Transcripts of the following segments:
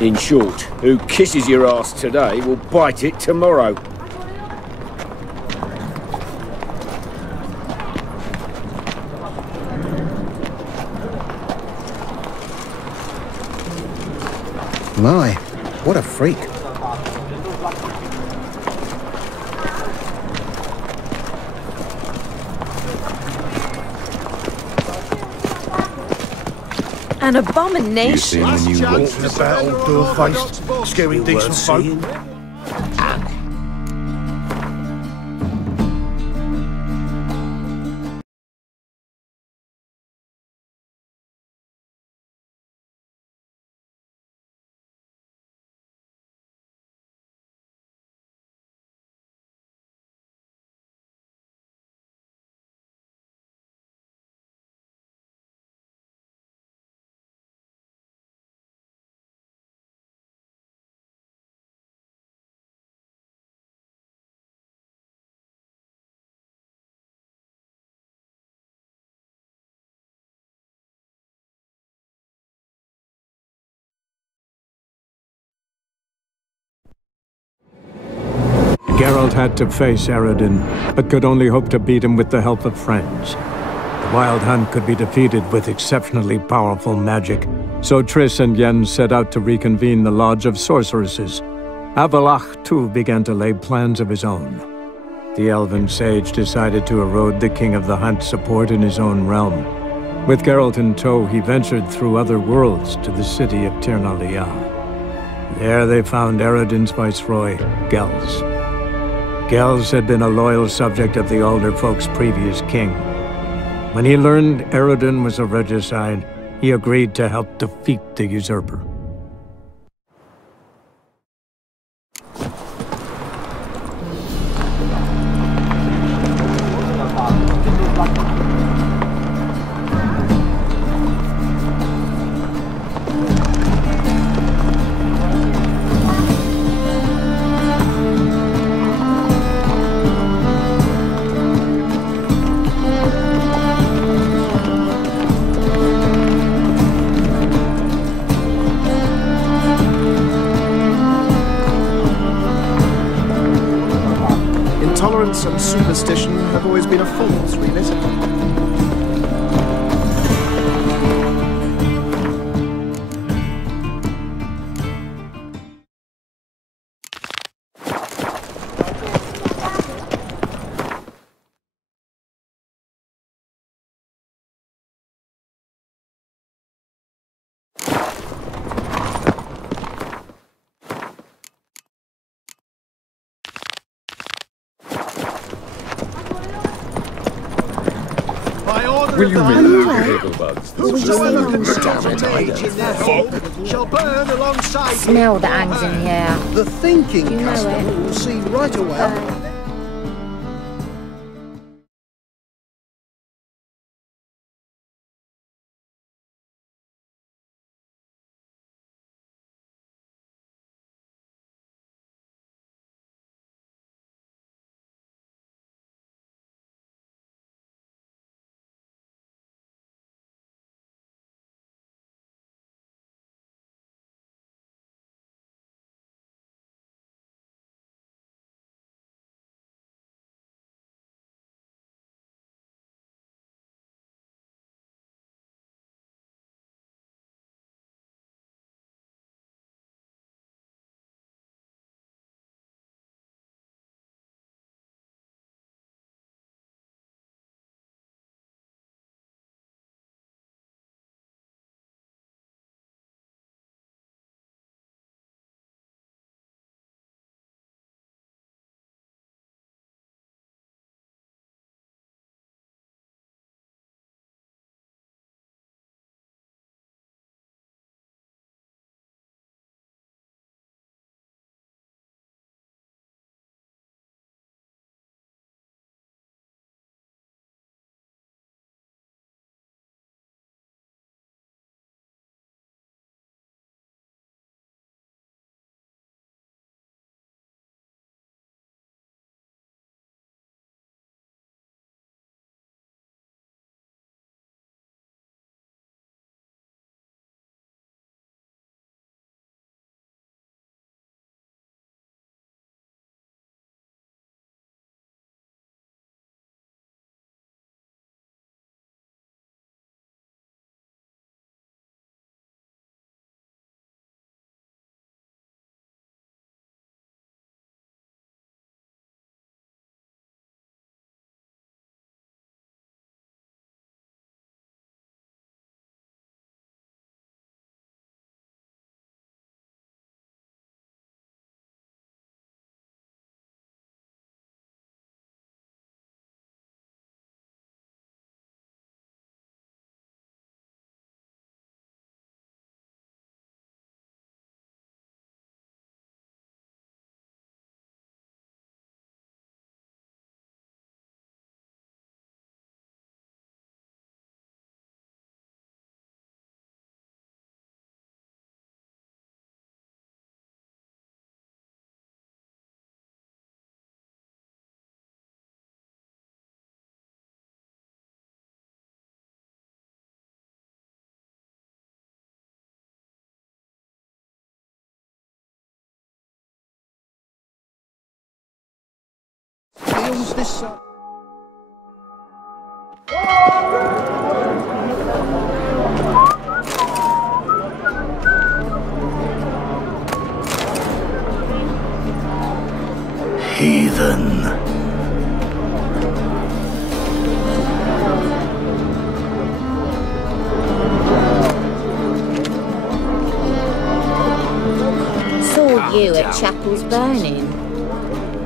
In short, who kisses your ass today will bite it tomorrow. My, what a freak. An abomination. You see him when you Walking about all door-faced, scaring decent folk. Geralt had to face Eredin, but could only hope to beat him with the help of Freinds. The Wild Hunt could be defeated with exceptionally powerful magic, so Triss and Yen set out to reconvene the Lodge of Sorceresses. Avalach, too, began to lay plans of his own. The elven sage decided to erode the King of the Hunt's support in his own realm. With Geralt in tow, he ventured through other worlds to the city of Tirnalia. There they found Eredin's viceroy, Gels. Gels had been a loyal subject of the Alder Folk's previous king. When he learned Eredin was a regicide, he agreed to help defeat the usurper. Tolerance and superstition have always been a fool's remit. Will you remove the bugs? Whosoever can stop a mage in their home shall burn alongside him. Smell that hangs in the air. The thinking You know customer it. will see right away. Use this side. Heathen. Saw you at Chapel's Burning.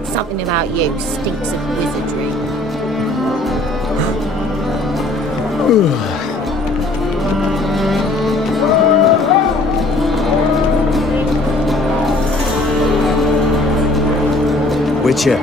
Something about you stinks of wizardry. Witcher.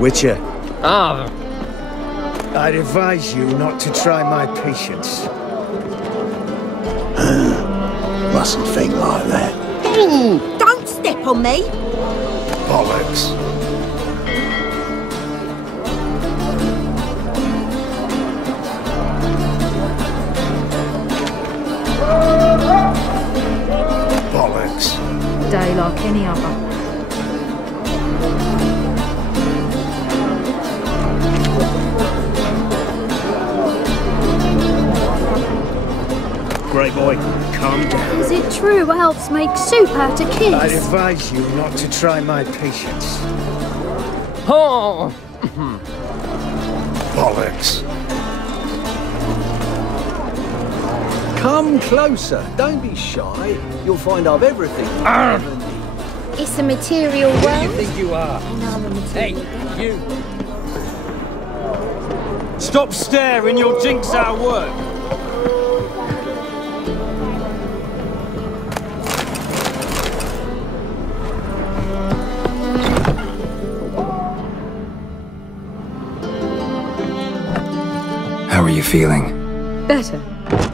Witcher. Ah. I'd advise you not to try my patience. Mustn't think like that. Don't step on me! Bollocks. Bollocks. Day like any other. Great boy, calm down. Is it true elves make soup out of kids? I'd advise you not to try my patience. Oh. Bollocks. Come closer. Don't be shy. You'll find I've everything. It's a material world. Who do you think you are? And I'm a material. Hey, you. Stop staring, you'll jinx our work. How are you feeling? Better,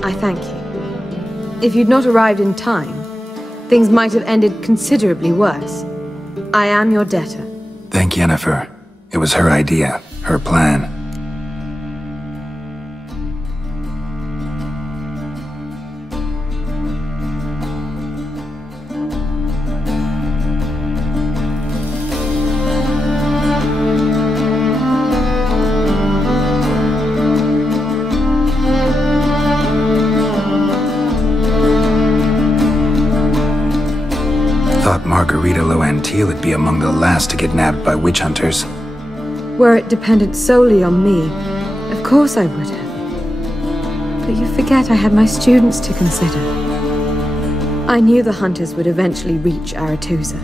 I thank you. If you'd not arrived in time, things might have ended considerably worse. I am your debtor. Thank Yennefer. It was her idea, her plan. Would be among the last to get nabbed by witch hunters. Were it dependent solely on me, of course I would have. But you forget I had my students to consider. I knew the hunters would eventually reach Aretusa.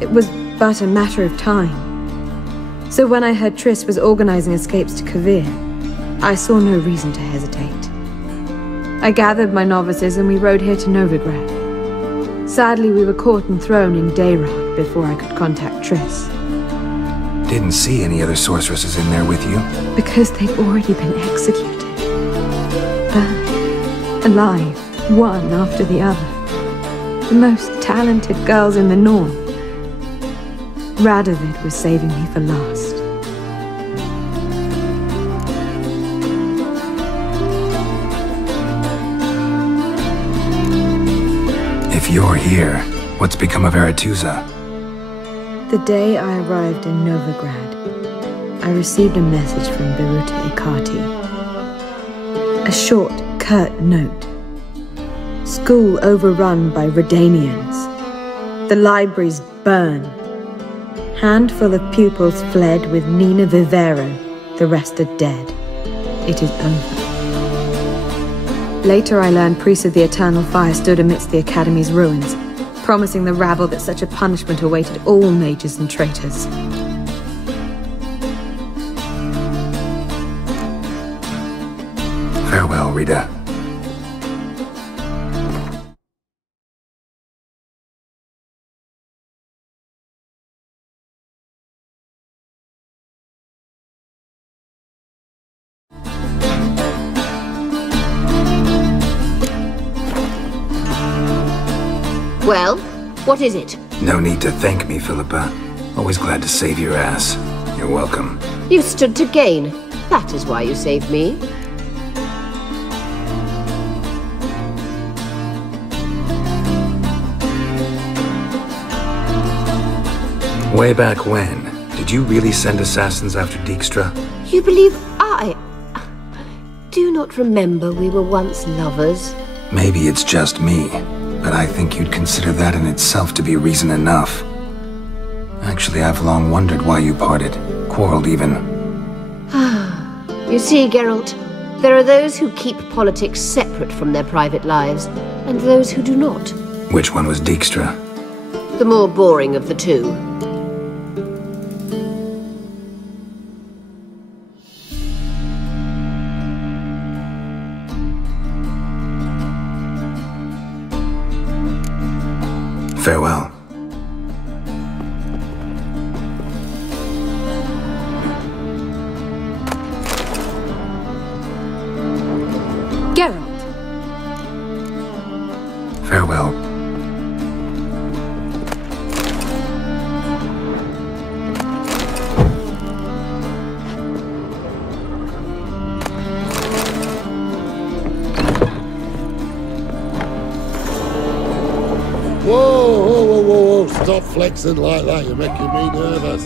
It was but a matter of time. So when I heard Triss was organizing escapes to Kavir, I saw no reason to hesitate. I gathered my novices and we rode here to Novigrad. Sadly, we were caught and thrown in Dayrod before I could contact Triss. Didn't see any other sorceresses in there with you? Because they'd already been executed. Burned. Alive, one after the other. The most talented girls in the North. Radovid was saving me for last. If you're here, what's become of Aretusa? The day I arrived in Novigrad, I received a message from Biruta Ikati. A short, curt note. School overrun by Redanians. The libraries burn. Handful of pupils fled with Nina Vivero. The rest are dead. It is over. Later I learned priests of the Eternal Fire stood amidst the Academy's ruins, promising the rabble that such a punishment awaited all mages and traitors. Farewell, Rita. Well, what is it? No need to thank me, Philippa. Always glad to save your ass. You're welcome. You stood to gain. That is why you saved me. Way back when, did you really send assassins after Dijkstra? You believe I... do not remember we were once lovers? Maybe it's just me, but I think you'd consider that in itself to be reason enough. Actually, I've long wondered why you parted. Quarreled even. You see, Geralt, there are those who keep politics separate from their private lives, and those who do not. Which one was Dijkstra? The more boring of the two. Farewell. Geralt! Farewell. Whoa, stop flexing like that, you're making me nervous.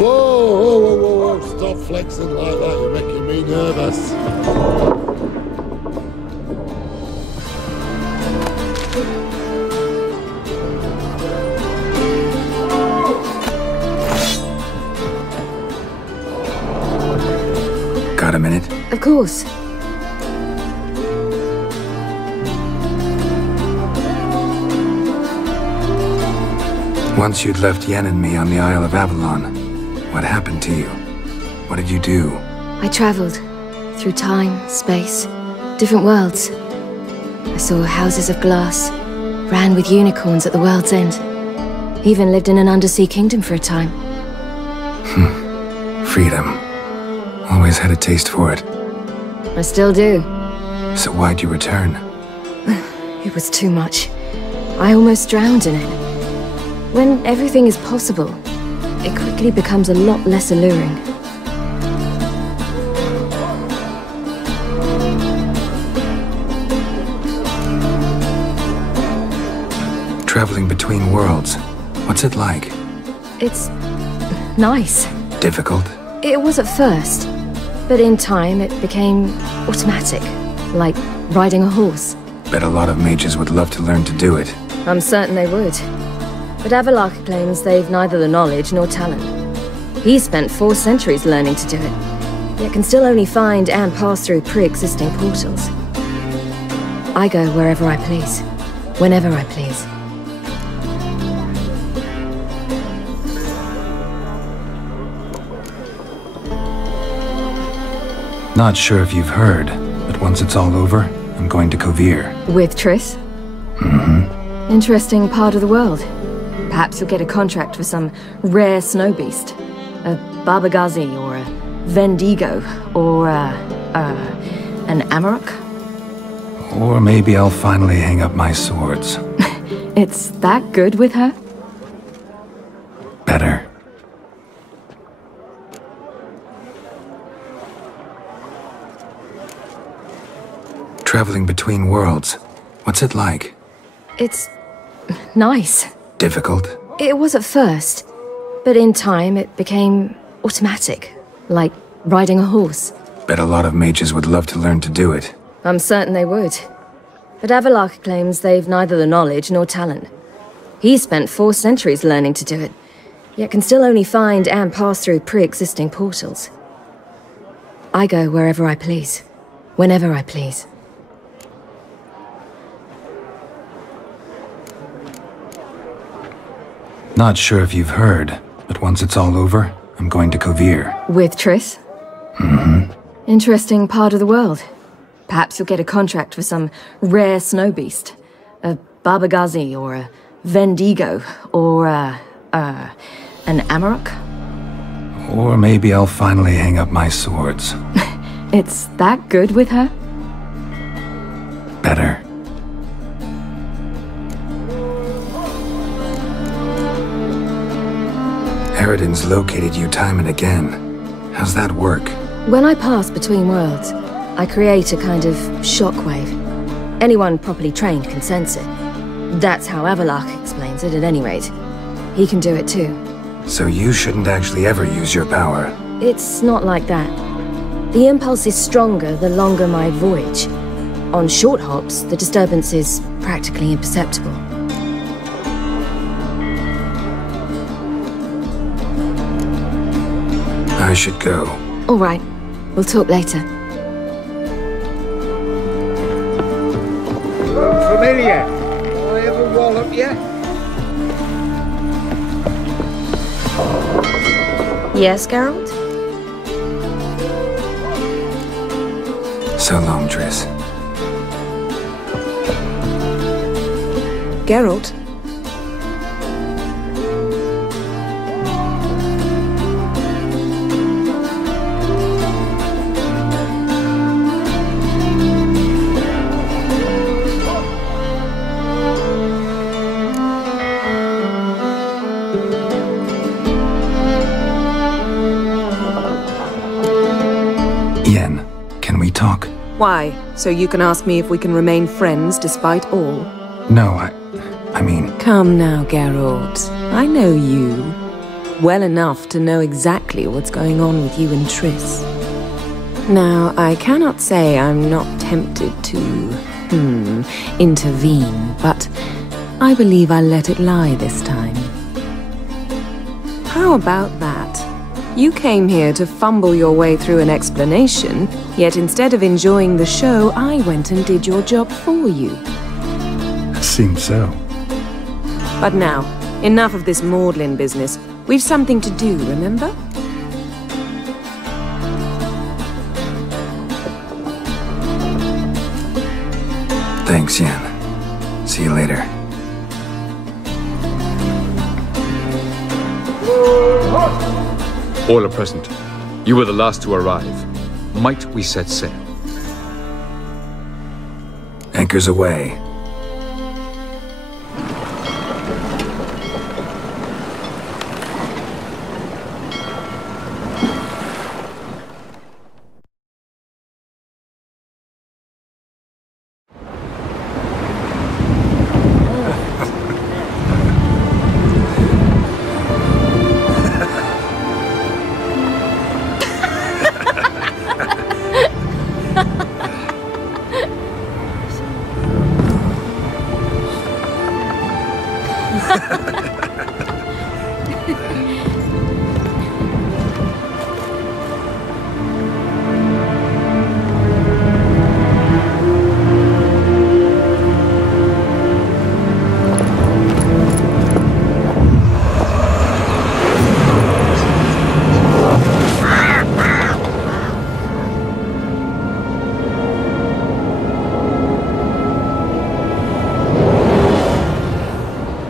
Whoa, stop flexing like that, you're making me nervous. Got a minute? Of course. Once you'd left Yen and me on the Isle of Avalon, what happened to you? What did you do? I traveled through time, space, different worlds. I saw houses of glass, ran with unicorns at the world's end. Even lived in an undersea kingdom for a time. Freedom. Always had a taste for it. I still do. So why'd you return? It was too much. I almost drowned in it. When everything is possible, it quickly becomes a lot less alluring. Traveling between worlds. What's it like? It's nice. Difficult? It was at first, but in time it became automatic, like riding a horse. Bet a lot of mages would love to learn to do it. I'm certain they would. But Avalark claims they've neither the knowledge nor talent. He spent 4 centuries learning to do it, yet can still only find and pass through pre-existing portals. I go wherever I please, whenever I please. Not sure if you've heard, but once it's all over, I'm going to Kovir. With Triss? Mm-hmm. Interesting part of the world. Perhaps you'll get a contract for some rare snow beast. A Barbagazi, or a Vendigo, or an Amarok? Or maybe I'll finally hang up my swords. It's that good with her? Better. Traveling between worlds. What's it like? It's nice. Difficult? It was at first, but in time it became automatic, like riding a horse. Bet a lot of mages would love to learn to do it. I'm certain they would. But Avalark claims they've neither the knowledge nor talent. He spent 4 centuries learning to do it, yet can still only find and pass through pre-existing portals. I go wherever I please, whenever I please. Not sure if you've heard, but once it's all over, I'm going to Kovir. With Triss? Mm-hmm. Interesting part of the world. Perhaps you'll get a contract for some rare snow beast. A Barbagazi, or a Vendigo, or an Amarok? Or maybe I'll finally hang up my swords. It's that good with her? Better. Eridan's located you time and again. How's that work? When I pass between worlds, I create a kind of shockwave. Anyone properly trained can sense it. That's how Avalok explains it, at any rate. He can do it too. So you shouldn't actually ever use your power. It's not like that. The impulse is stronger the longer my voyage. On short hops, the disturbance is practically imperceptible. I should go. All right. We'll talk later. Familiar. I ever wallop you? Yes, Geralt? So long, Triss. Geralt? Why? So you can ask me if we can remain friends despite all? No, I mean... Come now, Geralt. I know you. Well enough to know exactly what's going on with you and Triss. Now, I cannot say I'm not tempted to, intervene, but I believe I'll let it lie this time. How about that? You came here to fumble your way through an explanation, yet instead of enjoying the show, I went and did your job for you. Seems so. But now, enough of this maudlin business. We've something to do, remember? Thanks, Yen. See you later. All are present. You were the last to arrive. Might we set sail? Anchors away.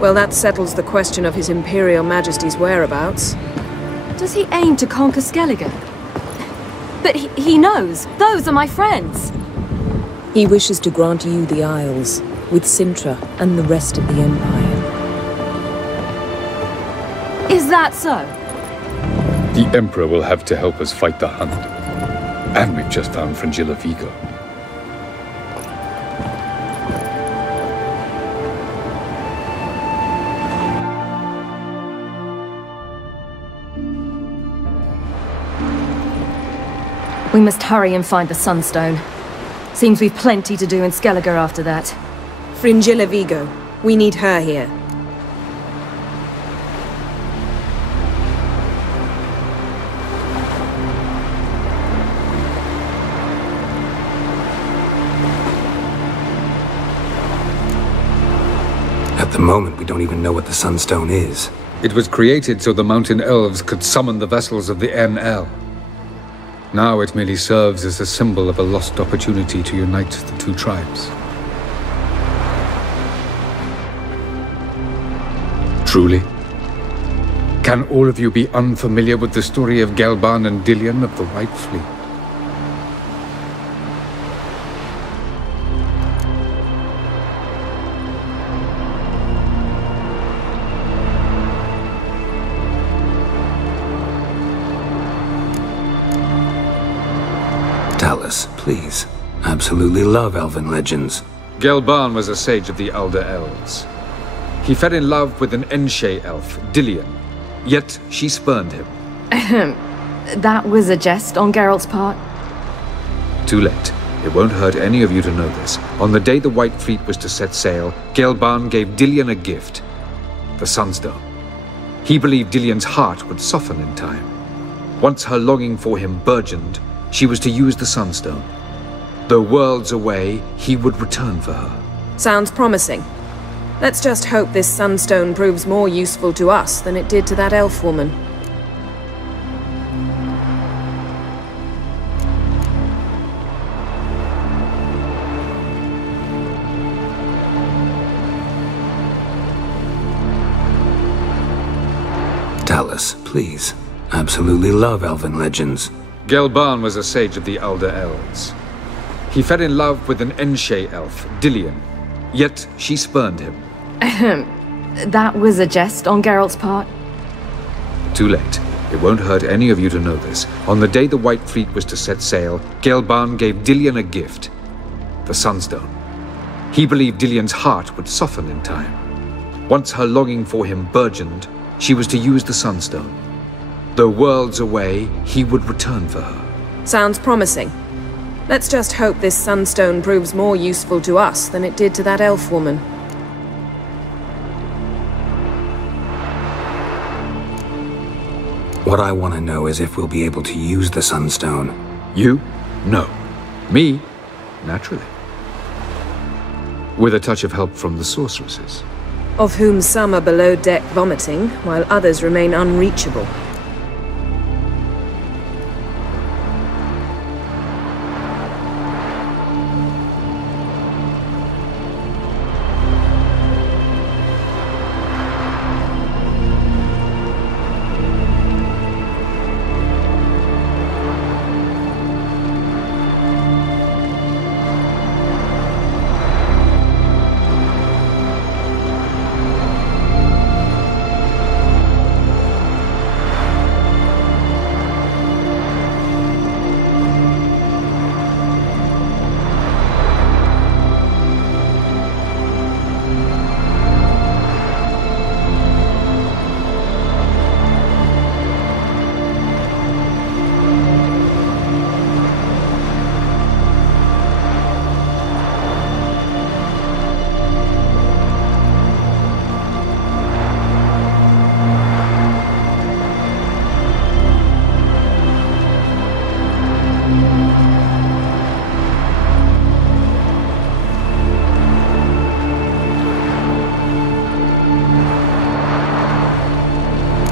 Well, that settles the question of His Imperial Majesty's whereabouts. Does he aim to conquer Skellige? But he knows. Those are my friends. He wishes to grant you the Isles, with Sintra and the rest of the Empire. Is that so? The Emperor will have to help us fight the Hunt. And we've just found Frangilla Vigo. We must hurry and find the Sunstone. Seems we've plenty to do in Skellige after that. Frangilla Vigo. We need her here. At the moment, we don't even know what the Sunstone is. It was created so the mountain elves could summon the vessels of the NL. Now it merely serves as a symbol of a lost opportunity to unite the two tribes. Truly? Can all of you be unfamiliar with the story of Gelban and Dillion of the White Fleet? Tell us, please. Absolutely love elven legends. Gelban was a sage of the Elder Elves. He fell in love with an Enshe elf, Dillion, yet she spurned him. That was a jest on Geralt's part? Too late. It won't hurt any of you to know this. On the day the White Fleet was to set sail, Gelban gave Dillion a gift. The Sunstone. He believed Dillion's heart would soften in time. Once her longing for him burgeoned, she was to use the Sunstone. Though worlds away, he would return for her. Sounds promising. Let's just hope this Sunstone proves more useful to us than it did to that elf woman. Tell us, please. Absolutely love elven legends. Gelban was a sage of the Elder Elves. He fell in love with an Enshe elf, Dillion, yet she spurned him. That was a jest on Geralt's part? Too late. It won't hurt any of you to know this. On the day the White Fleet was to set sail, Gelban gave Dillion a gift. The Sunstone. He believed Dillion's heart would soften in time. Once her longing for him burgeoned, she was to use the Sunstone. Though worlds away, he would return for her. Sounds promising. Let's just hope this Sunstone proves more useful to us than it did to that elf woman. What I want to know is if we'll be able to use the Sunstone. You? No. Me? Naturally. With a touch of help from the sorceresses. Of whom some are below deck vomiting, while others remain unreachable.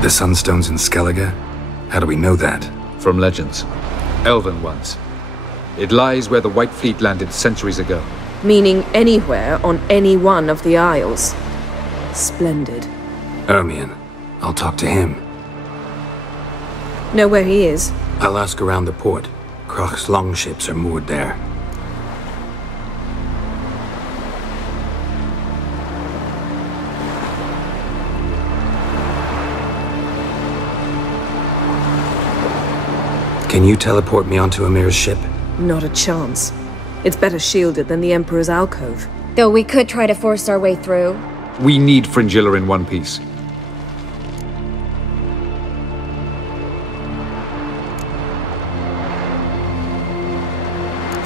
The Sunstone's in Skellige? How do we know that? From legends. Elven ones. It lies where the White Fleet landed centuries ago. Meaning anywhere on any one of the Isles. Splendid. Ermion. I'll talk to him. Know where he is? I'll ask around the port. Kroch's longships are moored there. Can you teleport me onto Amir's ship? Not a chance. It's better shielded than the Emperor's alcove. Though we could try to force our way through. We need Fringilla in one piece.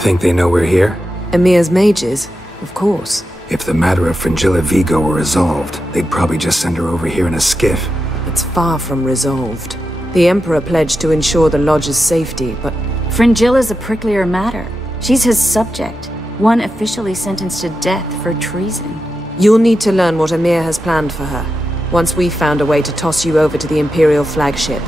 Think they know we're here? Amir's mages, of course. If the matter of Fringilla Vigo were resolved, they'd probably just send her over here in a skiff. It's far from resolved. The Emperor pledged to ensure the Lodge's safety, but... Fringilla's a pricklier matter. She's his subject, one officially sentenced to death for treason. You'll need to learn what Emir has planned for her, once we've found a way to toss you over to the Imperial flagship.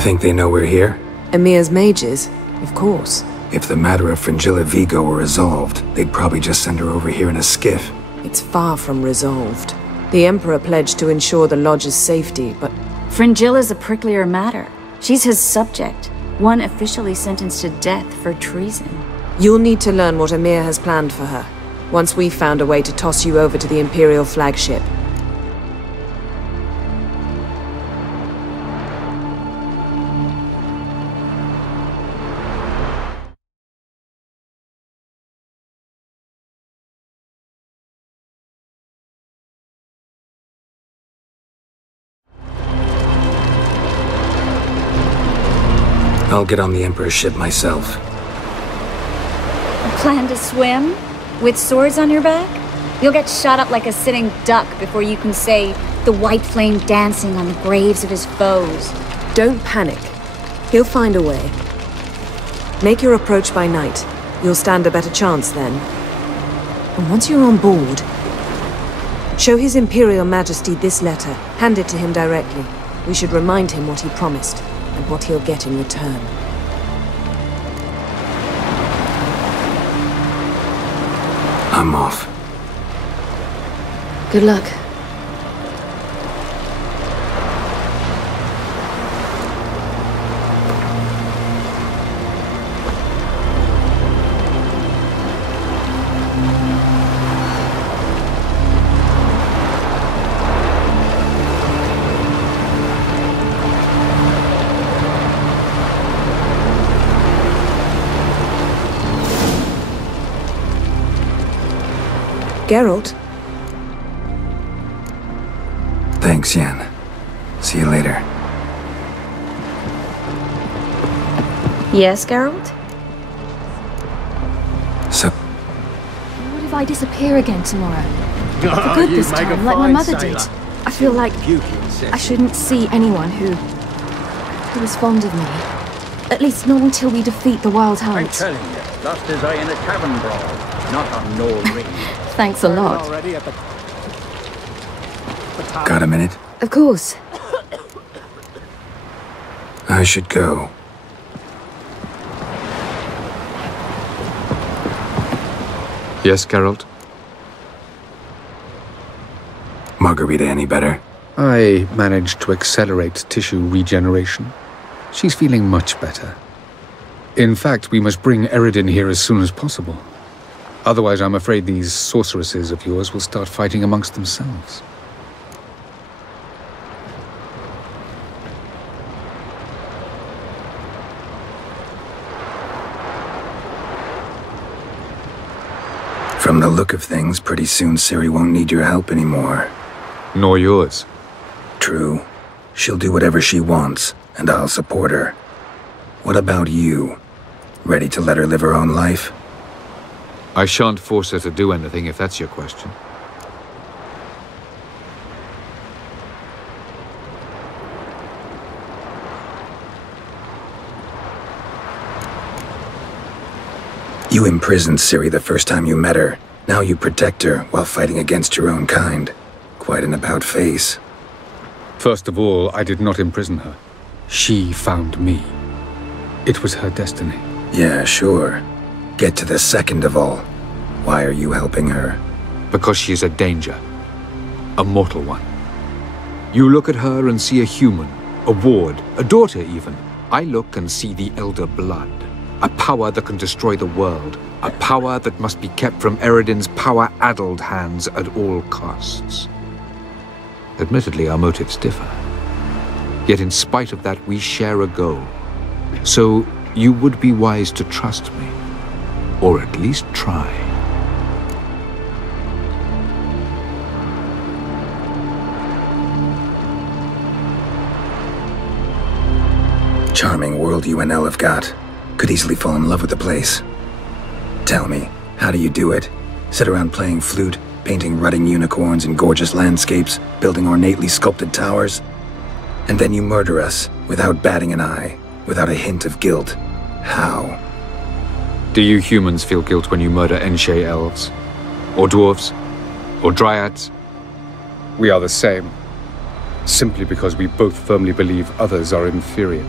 Think they know we're here? Emir's mages, of course. If the matter of Fringilla Vigo were resolved, they'd probably just send her over here in a skiff. It's far from resolved. The Emperor pledged to ensure the Lodge's safety, but... Fringilla's a pricklier matter. She's his subject, one officially sentenced to death for treason. You'll need to learn what Emir has planned for her, once we've found a way to toss you over to the Imperial flagship. I'll get on the Emperor's ship myself. Plan to swim? With swords on your back? You'll get shot up like a sitting duck before you can say the white flame dancing on the graves of his foes. Don't panic. He'll find a way. Make your approach by night. You'll stand a better chance then. And once you're on board, show His Imperial Majesty this letter. Hand it to him directly. We should remind him what he promised, and what he'll get in return. I'm off. Good luck. Geralt? Thanks, Yen. See you later. Yes, Geralt? So... What if I disappear again tomorrow? For good this time, like my mother did. I feel like I shouldn't see anyone who He was fond of me. At least not until we defeat the Wild Hunt. I'm telling you, lost his eye in a tavern brawl, not on no ring. Thanks a lot. Got a minute? Of course. I should go. Yes, Geralt? Margarita any better? I managed to accelerate tissue regeneration. She's feeling much better. In fact, we must bring Eredin here as soon as possible. Otherwise, I'm afraid these sorceresses of yours will start fighting amongst themselves. From the look of things, pretty soon Ciri won't need your help anymore. Nor yours. True. She'll do whatever she wants, and I'll support her. What about you? Ready to let her live her own life? I shan't force her to do anything, if that's your question. You imprisoned Ciri the first time you met her. Now you protect her while fighting against your own kind. Quite an about-face. First of all, I did not imprison her. She found me. It was her destiny. Yeah, sure. Get to the second of all. Why are you helping her? Because she is a danger. A mortal one. You look at her and see a human, a ward, a daughter even. I look and see the Elder Blood. A power that can destroy the world. A power that must be kept from Eredin's power-addled hands at all costs. Admittedly, our motives differ. Yet in spite of that, we share a goal. So, you would be wise to trust me. Or at least try. Charming world you and Elle have got. Could easily fall in love with the place. Tell me, how do you do it? Sit around playing flute, painting rutting unicorns in gorgeous landscapes, building ornately sculpted towers? And then you murder us, without batting an eye, without a hint of guilt. How? Do you humans feel guilt when you murder Enshe elves? Or dwarves? Or dryads? We are the same. Simply because we both firmly believe others are inferior.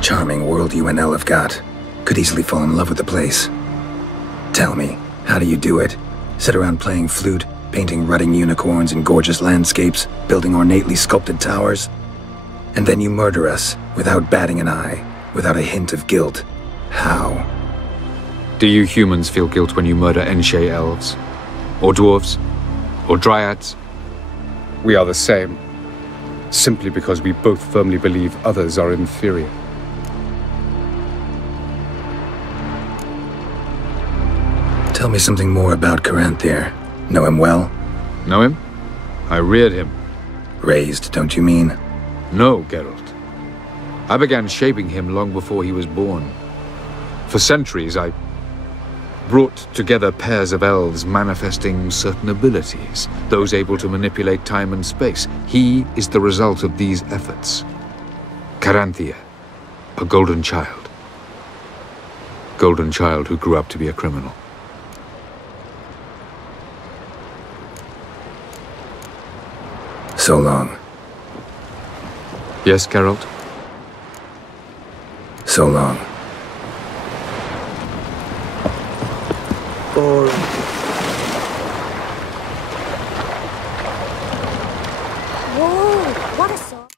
Charming world you and Elle have got. Could easily fall in love with the place. Tell me, how do you do it? Sit around playing flute, painting rutting unicorns in gorgeous landscapes, building ornately sculpted towers? And then you murder us, without batting an eye, without a hint of guilt. How? Do you humans feel guilt when you murder Enshe elves? Or dwarves? Or dryads? We are the same. Simply because we both firmly believe others are inferior. Tell me something more about Caranthir. Know him well? Know him? I reared him. Raised, don't you mean? No, Geralt. I began shaping him long before he was born. For centuries, I brought together pairs of elves manifesting certain abilities, those able to manipulate time and space. He is the result of these efforts. Caranthir, a golden child. Golden child who grew up to be a criminal. So long. Yes, Geralt? So long. Or... Whoa, what a song.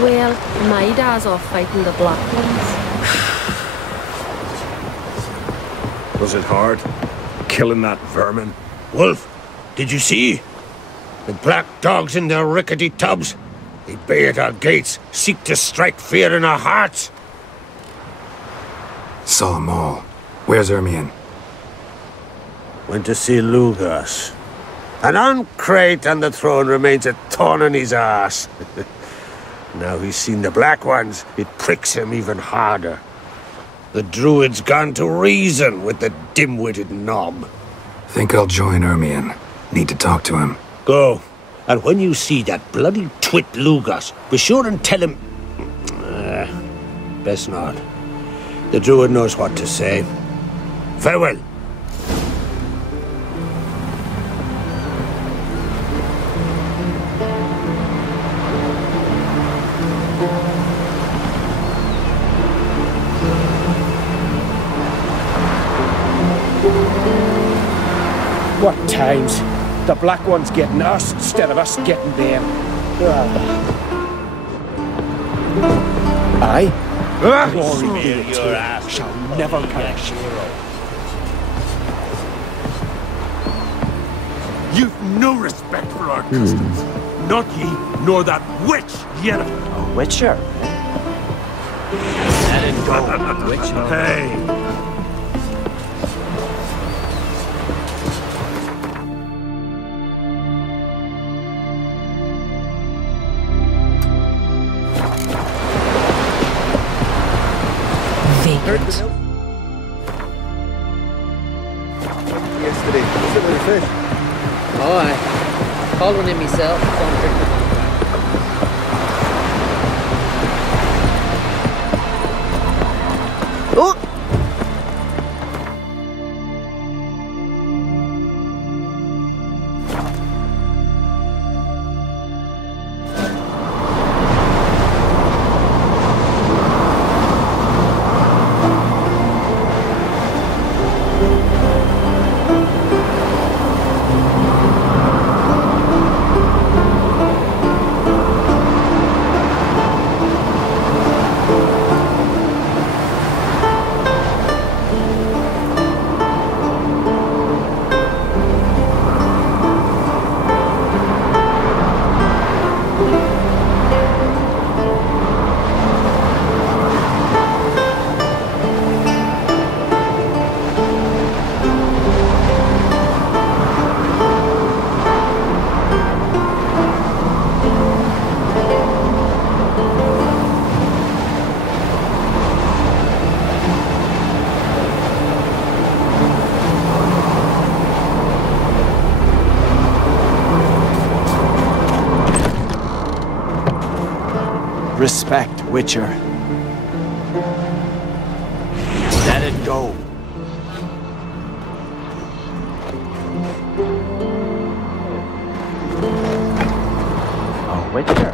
Well, my dad's off fighting the Black Ones. Was it hard? Killing that vermin? Wolf, did you see? The black dogs in their rickety tubs. They bay at our gates, seek to strike fear in our hearts. Saw 'em all. Where's Ermion? Went to see Lugas. An uncrate on the throne remains a thorn in his ass. Now he's seen the Black Ones, it pricks him even harder. The druid's gone to reason with the dim-witted knob. Think I'll join Ermion. Need to talk to him. Go. And when you see that bloody twit Lugas, be sure and tell him... best not. The druid knows what to say. Farewell. What times? The Black One's getting us instead of us getting them. Aye? Glory be to you, shall never perish. You've no respect for our customs. Not ye, nor that witch yet. A witcher? Let it go, witcher. Hey. Yesterday, was it with the fish? Oh, I called one in myself. Oh! Respect, Witcher. Let it go. A witcher?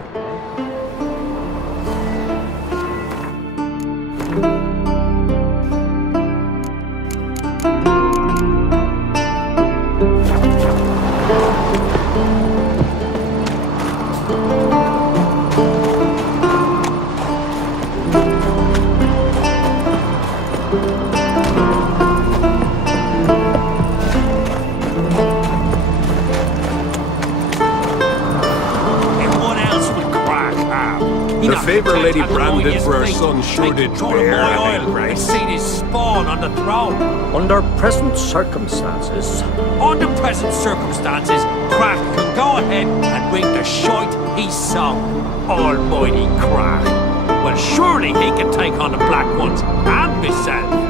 Favor Lady Brandon for her son sure did bear a high I've price. seen his spawn on the throne. Under present circumstances. Under present circumstances, Crack can go ahead and bring the shite he's sung. Almighty Crack. Well, surely he can take on the Black Ones and myself.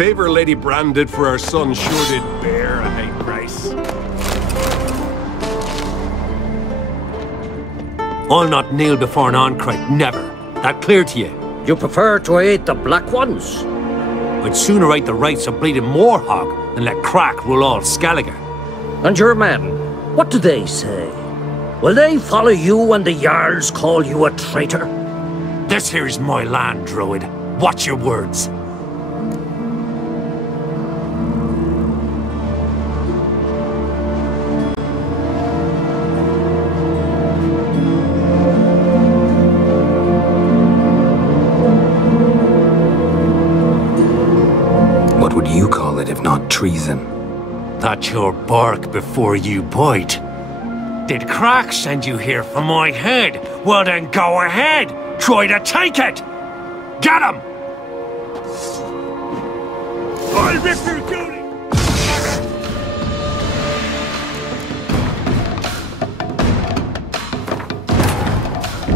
favor Lady Brand did for her son sure did bear a high price. I'll not kneel before an Ancrite, never. That clear to you? You prefer to aid the Black Ones? I'd sooner right the rights of bleeding Moorhog than let Crack rule all Skellige. And your men, what do they say? Will they follow you when the Jarls call you a traitor? This here's my land, Druid. Watch your words. What would you call it if not treason? That's your bark before you bite. Did Crack send you here for my head? Well then go ahead! Try to take it! Get him! I'll rip your goody!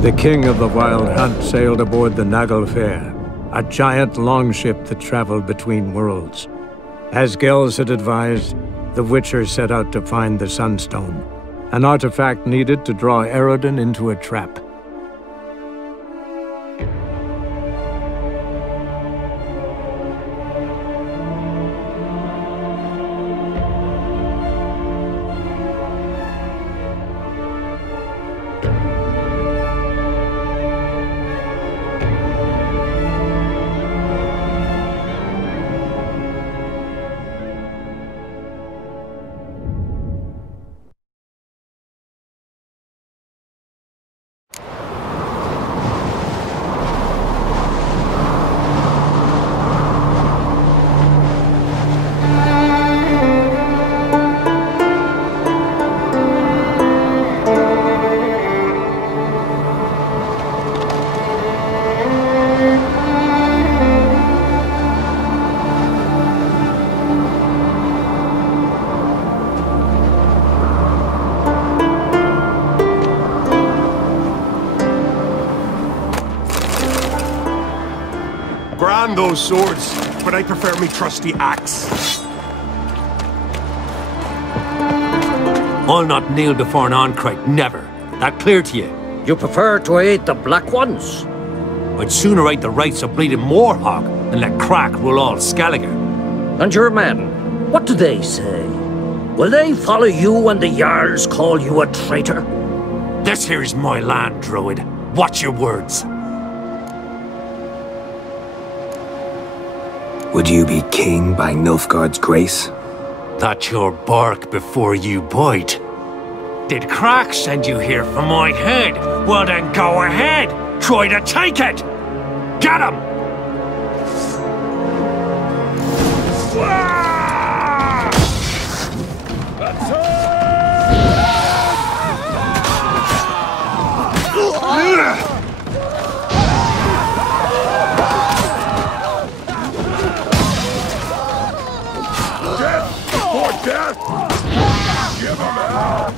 The king of the Wild Hunt sailed aboard the Naglfare, a giant longship that traveled between worlds. As Gels had advised, the Witcher set out to find the Sunstone, an artifact needed to draw Eredin into a trap. Grand those swords, but I prefer me trusty axe. I'll not kneel before an Ancrite, never. That clear to you? You prefer to aid the Black Ones? I'd sooner right the rights of bleeding Moorhog than let Crack rule all Skellige. And your men, what do they say? Will they follow you when the Jarls call you a traitor? This here's my land, Druid. Watch your words. Would you be king by Nilfgaard's grace? That's your bark before you bite. Did Crack send you here for my head? Well then go ahead! Try to take it! Get him! Death! Give him hell!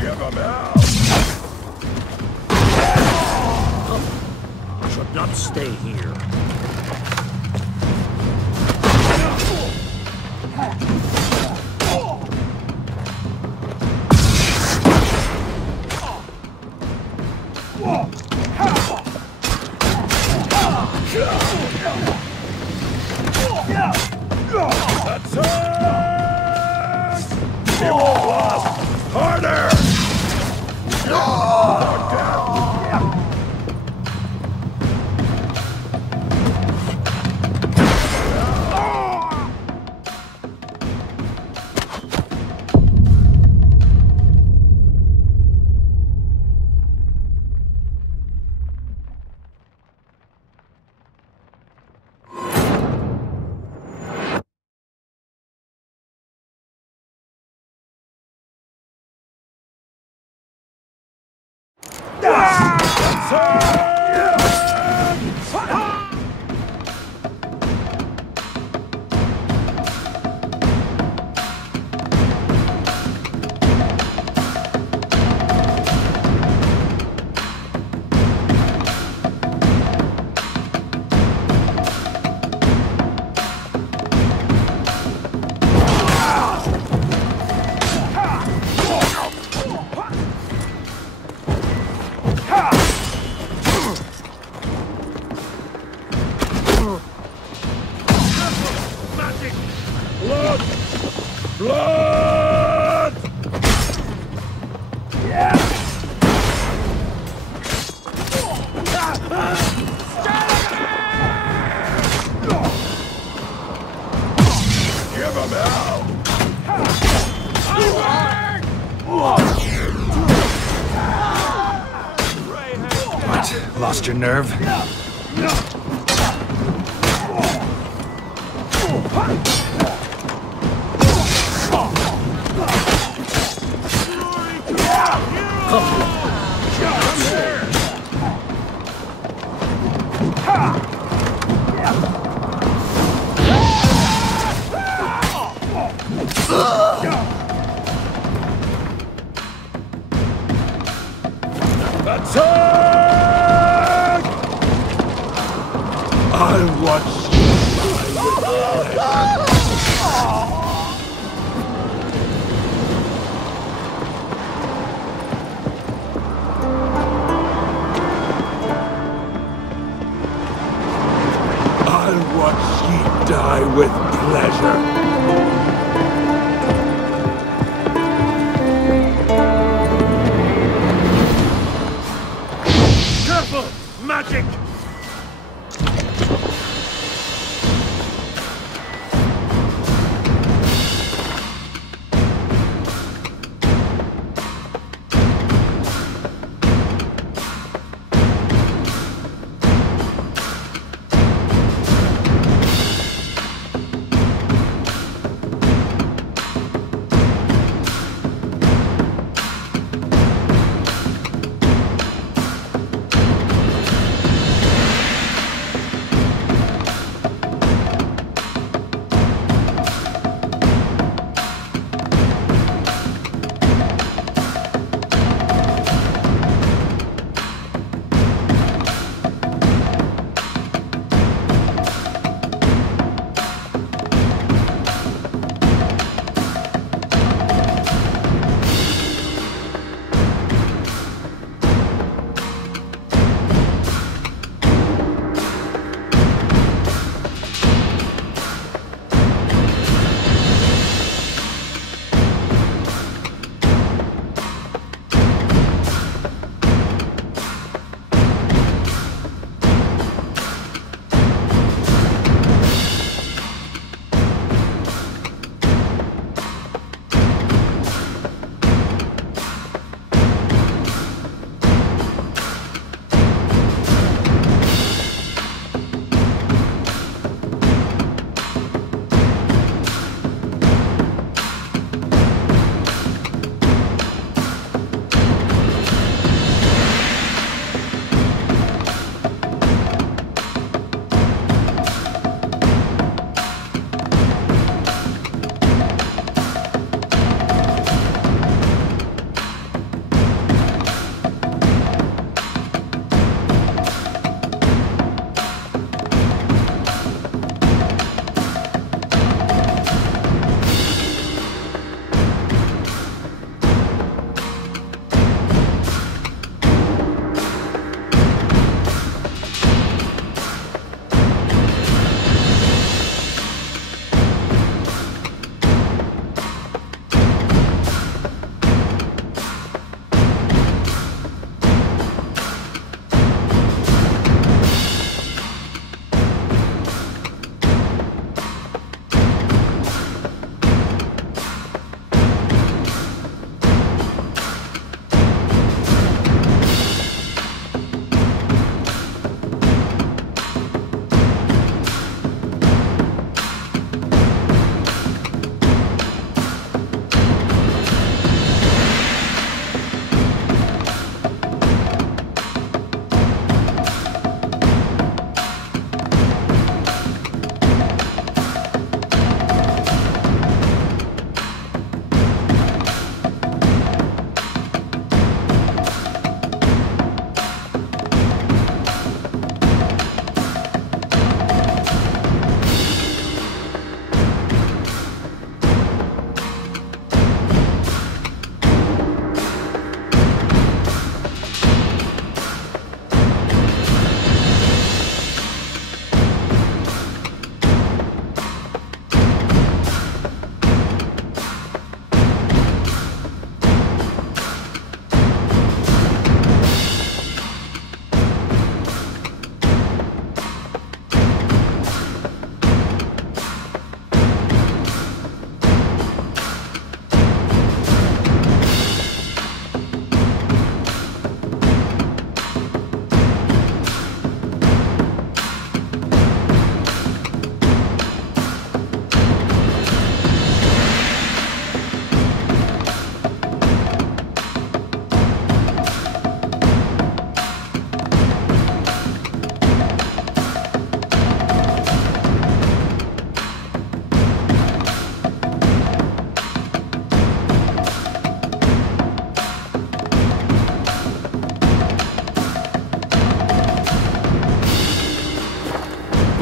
Give him hell! Should not stay here. That's it! He won't last! Harder! Lost your nerve? I'll watch you. I'll watch ye die with pleasure. Magic!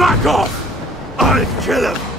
Back off! I'll kill him!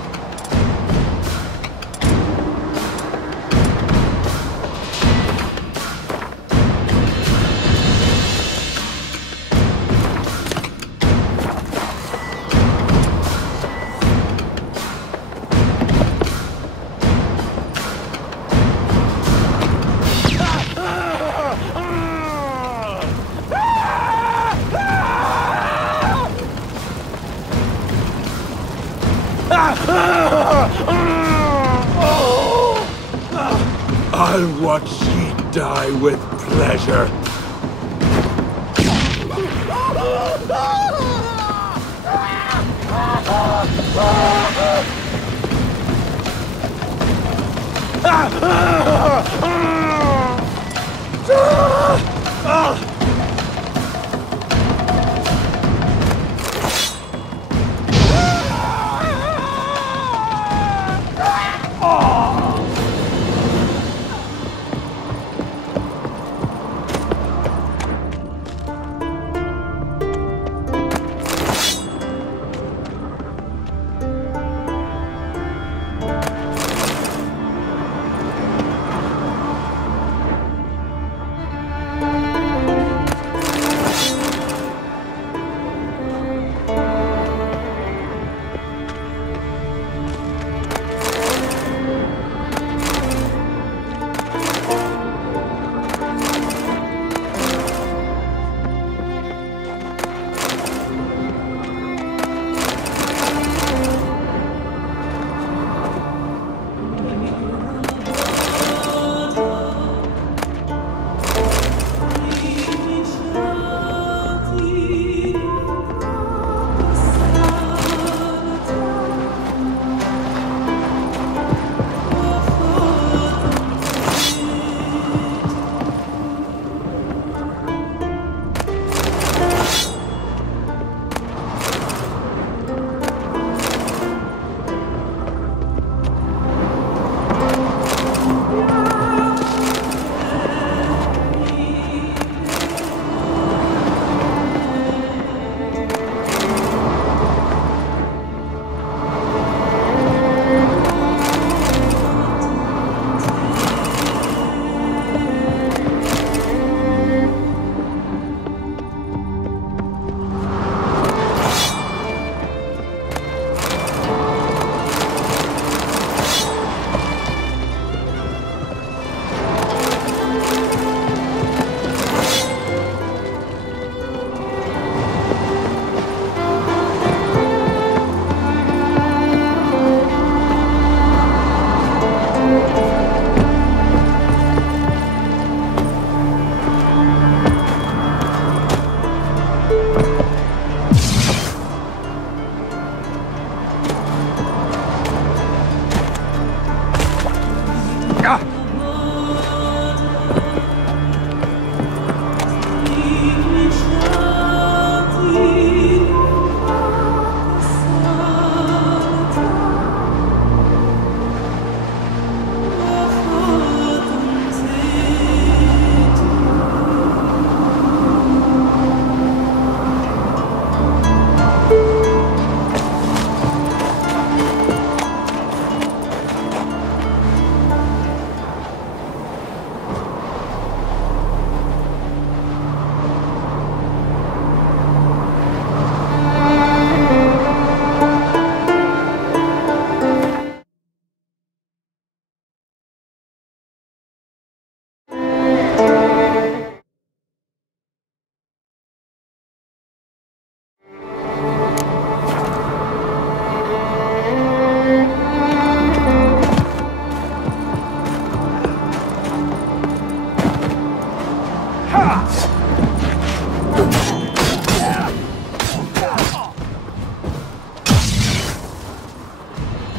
I'll watch ye die with pleasure.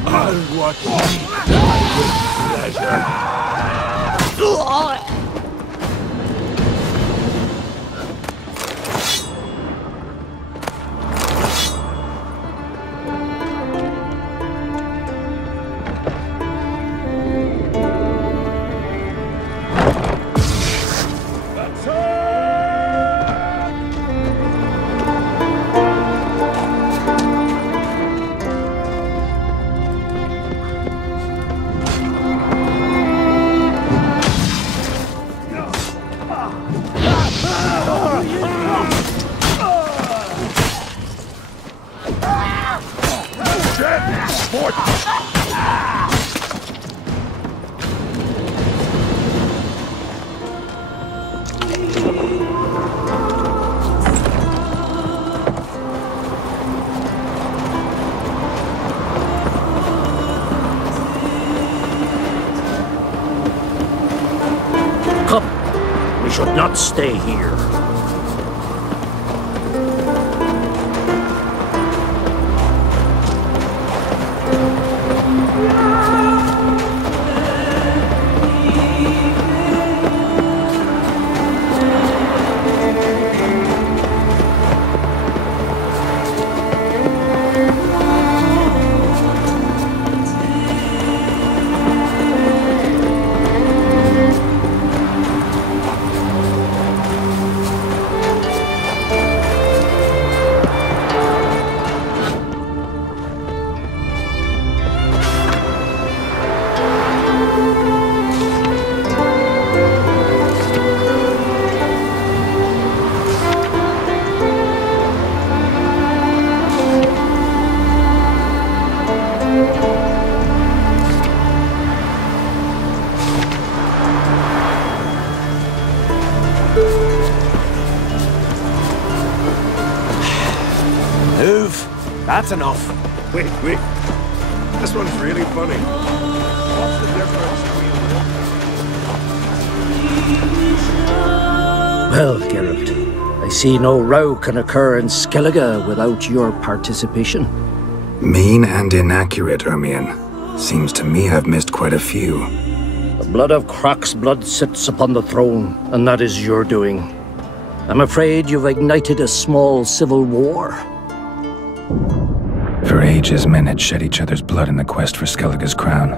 I'll watch you die with pleasure. not stay here. That's enough. Wait. This one's really funny. What's the difference Well, Geralt, I see no row can occur in Skellige without your participation. Mean and inaccurate, Ermion. Seems to me I've missed quite a few. The blood of Croc's blood sits upon the throne, and that is your doing. I'm afraid you've ignited a small civil war. For ages, men had shed each other's blood in the quest for Skellige's crown.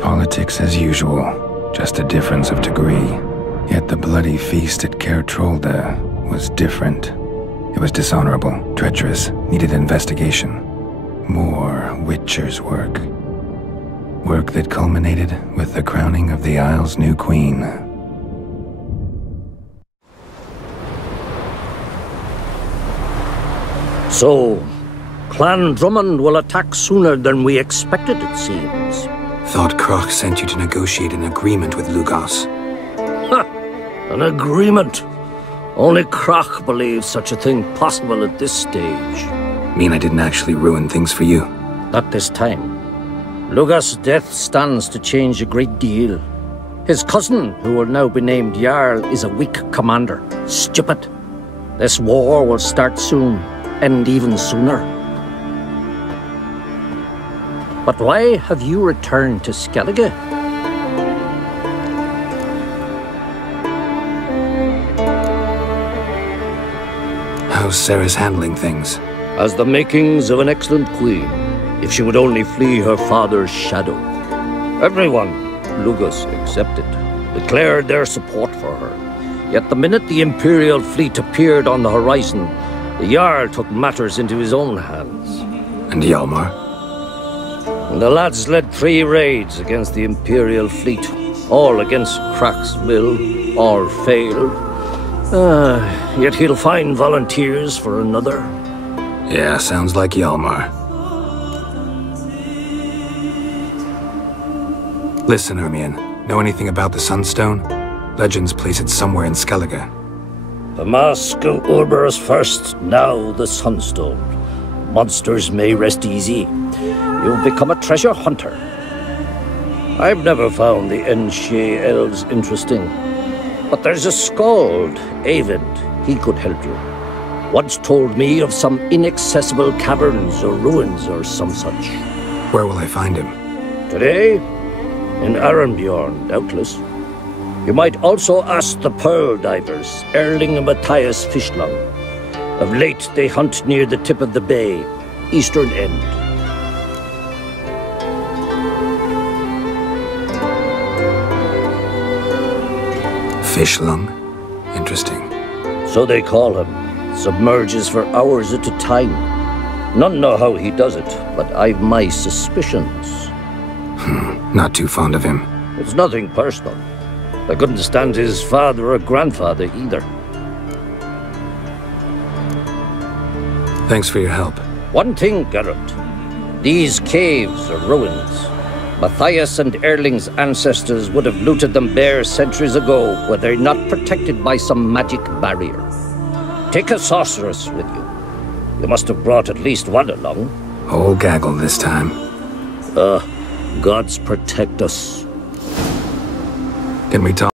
Politics as usual, just a difference of degree. Yet the bloody feast at Caer Trolda was different. It was dishonorable, treacherous, needed investigation. More Witcher's work. Work that culminated with the crowning of the Isle's new queen. So, Clan Drummond will attack sooner than we expected, it seems. Thought Croc sent you to negotiate an agreement with Lugos. Ha! An agreement? Only Croc believes such a thing possible at this stage. Mean I didn't actually ruin things for you? Not this time. Lugos' death stands to change a great deal. His cousin, who will now be named Jarl, is a weak commander. Stupid. This war will start soon, end even sooner. But why have you returned to Skellige? How's Sarah's handling things? Has the makings of an excellent queen, if she would only flee her father's shadow. Everyone, Lugos excepted, declared their support for her. Yet the minute the Imperial fleet appeared on the horizon, the Jarl took matters into his own hands. And Hjalmar? The lads led 3 raids against the Imperial fleet, all against Croc's will, all failed. Yet he'll find volunteers for another. Yeah, sounds like Hjalmar. Listen, Ermion, know anything about the Sunstone? Legends place it somewhere in Skellige. The mask of Urber's first, now the Sunstone. Monsters may rest easy. You've become a treasure hunter. I've never found the Enshe elves interesting. But there's a skald, Avind. He could help you. Once told me of some inaccessible caverns or ruins or some such. Where will I find him? Today? In Arenbjorn, doubtless. You might also ask the Pearl Divers, Erling and Matthias Fishlung. Of late, they hunt near the tip of the bay, eastern end. Fishlung? Interesting. So they call him. Submerges for hours at a time. None know how he does it, but I've my suspicions. Not too fond of him. It's nothing personal. I couldn't stand his father or grandfather either. Thanks for your help. One thing, Geralt. These caves are ruins. Matthias and Erling's ancestors would have looted them bare centuries ago were they not protected by some magic barrier. Take a sorceress with you. You must have brought at least one along. Whole gaggle this time. Gods protect us. Can we talk?